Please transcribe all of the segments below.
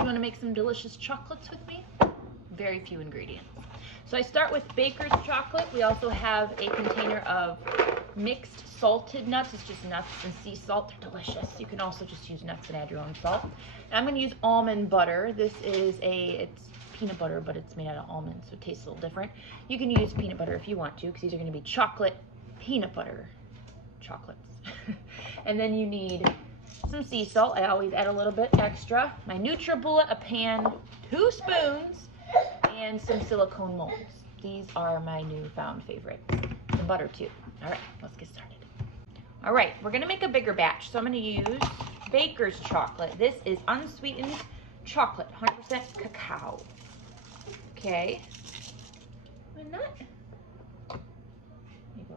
you want to make some delicious chocolates with me? Very few ingredients. So I start with baker's chocolate. We also have a container of mixed salted nuts. It's just nuts and sea salt. They're delicious. You can also just use nuts and add your own salt. And I'm going to use almond butter. This is it's peanut butter, but it's made out of almonds, so it tastes a little different. You can use peanut butter if you want to, because these are going to be chocolate peanut butter chocolates. And then you need some sea salt. I always add a little bit extra. My NutriBullet, a pan, 2 spoons, and some silicone molds. These are my newfound favorites. The butter too. All right, let's get started. All right, we're gonna make a bigger batch. So I'm gonna use baker's chocolate. This is unsweetened chocolate, 100% cacao. Okay. And that. There you go.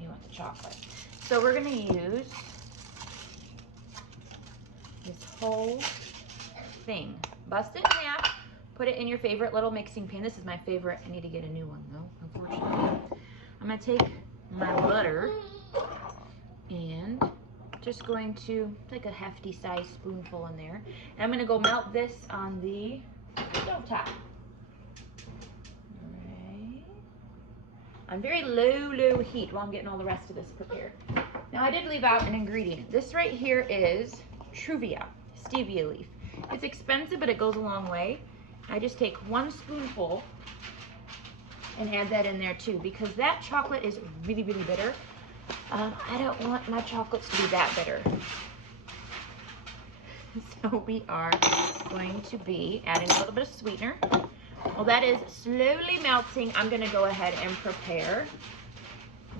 You want the chocolate. So we're gonna use this whole thing. Bust it in half. Put it in your favorite little mixing pan. This is my favorite. I need to get a new one though, unfortunately. I'm gonna take my butter and just going to take a hefty size spoonful in there. And I'm gonna go melt this on the stove top. Alright. On very low heat while I'm getting all the rest of this prepared. Now I did leave out an ingredient. This right here is Truvia, stevia leaf. It's expensive, but it goes a long way. I just take 1 spoonful and add that in there too, because that chocolate is really bitter. I don't want my chocolates to be that bitter. So we are going to be adding a little bit of sweetener. While that is slowly melting, I'm gonna go ahead and prepare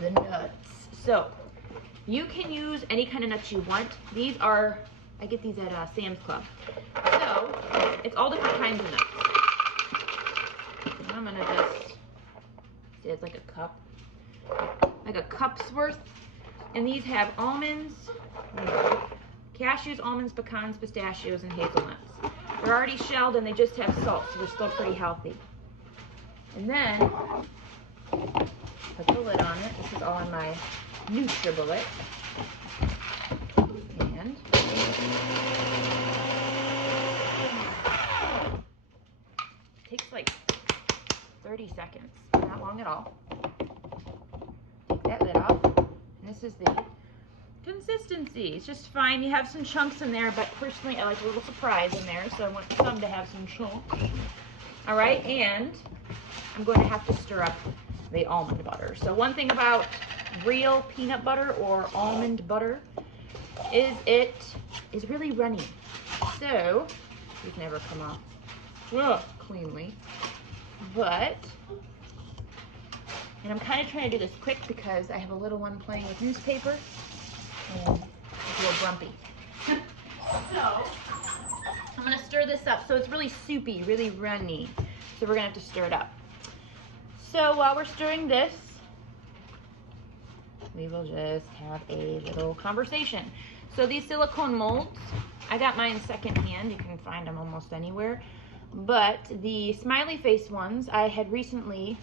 the nuts. So you can use any kind of nuts you want. These are, I get these at Sam's Club. So it's all different kinds of nuts. And I'm gonna just, see, it's like a cup's worth. And these have almonds, cashews, almonds, pecans, pistachios, and hazelnuts. They're already shelled and they just have salt, so they're still pretty healthy. And then put the lid on it. This is all in my NutriBullet. And it takes like 30 seconds, not long at all. Take that lid off. And this is the consistency. It's just fine. You have some chunks in there, but personally I like a little surprise in there, so I want some to have some chunks. All right, and I'm going to have to stir up the almond butter. So one thing about real peanut butter or almond butter is it is really runny. So these never come off cleanly. But, and I'm kind of trying to do this quick because I have a little one playing with newspaper and it's a little grumpy. So I'm gonna stir this up. So it's really soupy, really runny. So we're gonna have to stir it up. So while we're stirring this, we will just have a little conversation. So these silicone molds, I got mine secondhand. You can find them almost anywhere. But the smiley face ones, I had recently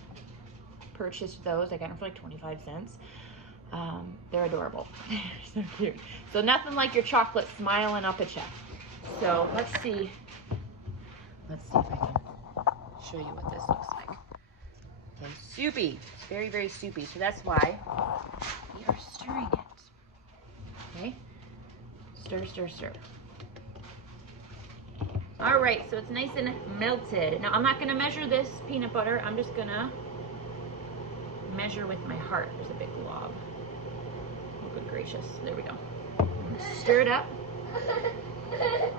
purchased those. I got them for like 25 cents. They're adorable. They're so cute. So nothing like your chocolate smiling up at you. So let's see if I can show you what this looks like. Okay, soupy. It's very soupy. So that's why we are stirring it. Okay, stir. All right, so it's nice and melted. Now I'm not gonna measure this peanut butter. I'm just gonna measure with my heart. There's a big glob. Oh, good gracious. There we go. Stir it up. There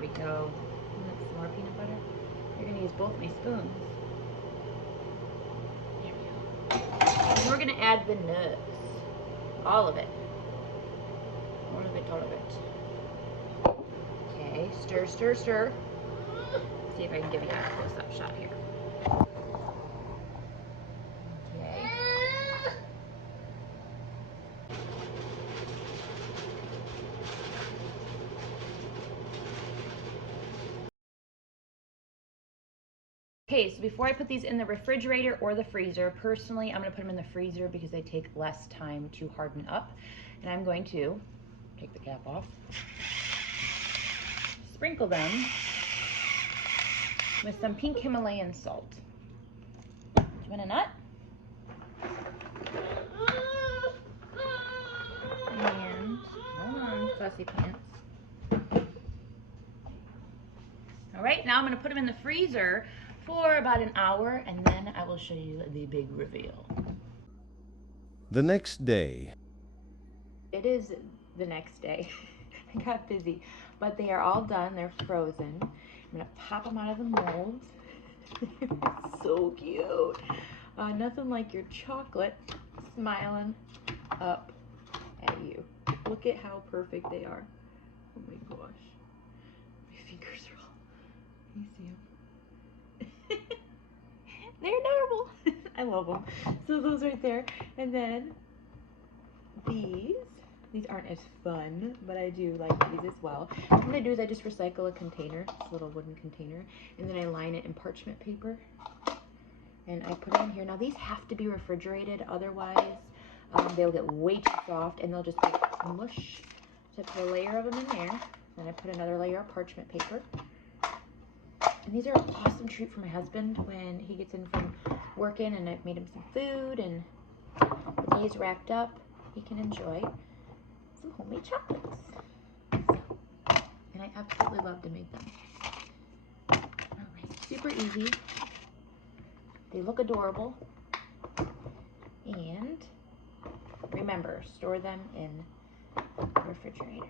we go. Some more peanut butter. You're gonna use both my spoons. There we go. And we're gonna add the nuts. All of it. All of it. Okay, stir. See if I can give you a close-up shot here. Okay. Okay, so before I put these in the refrigerator or the freezer, personally, I'm gonna put them in the freezer because they take less time to harden up. And I'm going to Take the cap off. Sprinkle them with some pink Himalayan salt. Do you want a nut? And, hold on, fussy pants. All right, now I'm gonna put them in the freezer for about an hour, and then I will show you the big reveal. The next day. It is the next day. I got busy, but they are all done. They're frozen. I'm gonna pop them out of the molds. So cute. Nothing like your chocolate smiling up at you. Look at how perfect they are. Oh my gosh. My fingers are all, can you see them? They're adorable. I love them. So those right there. And then these aren't as fun, but I do like these as well. What I do is I just recycle a container, this little wooden container, and then I line it in parchment paper. And I put it in here. Now these have to be refrigerated, otherwise they'll get way too soft and they'll just like mush. So I put a layer of them in there, then I put another layer of parchment paper. And these are an awesome treat for my husband when he gets in from working and I've made him some food, and with these wrapped up, he can enjoy some homemade chocolates. And I absolutely love to make them. All right, super easy. They look adorable. And remember, store them in the refrigerator.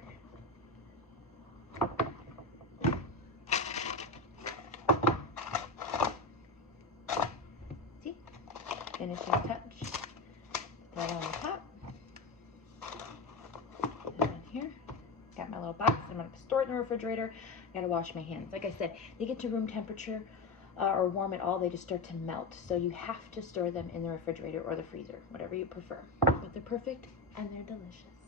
See? Finishing touch. Put that on the top. Put that on here. Got my little box. I'm going to store it in the refrigerator. I got to wash my hands. Like I said, they get to room temperature or warm at all, they just start to melt. So you have to store them in the refrigerator or the freezer, whatever you prefer. But they're perfect and they're delicious.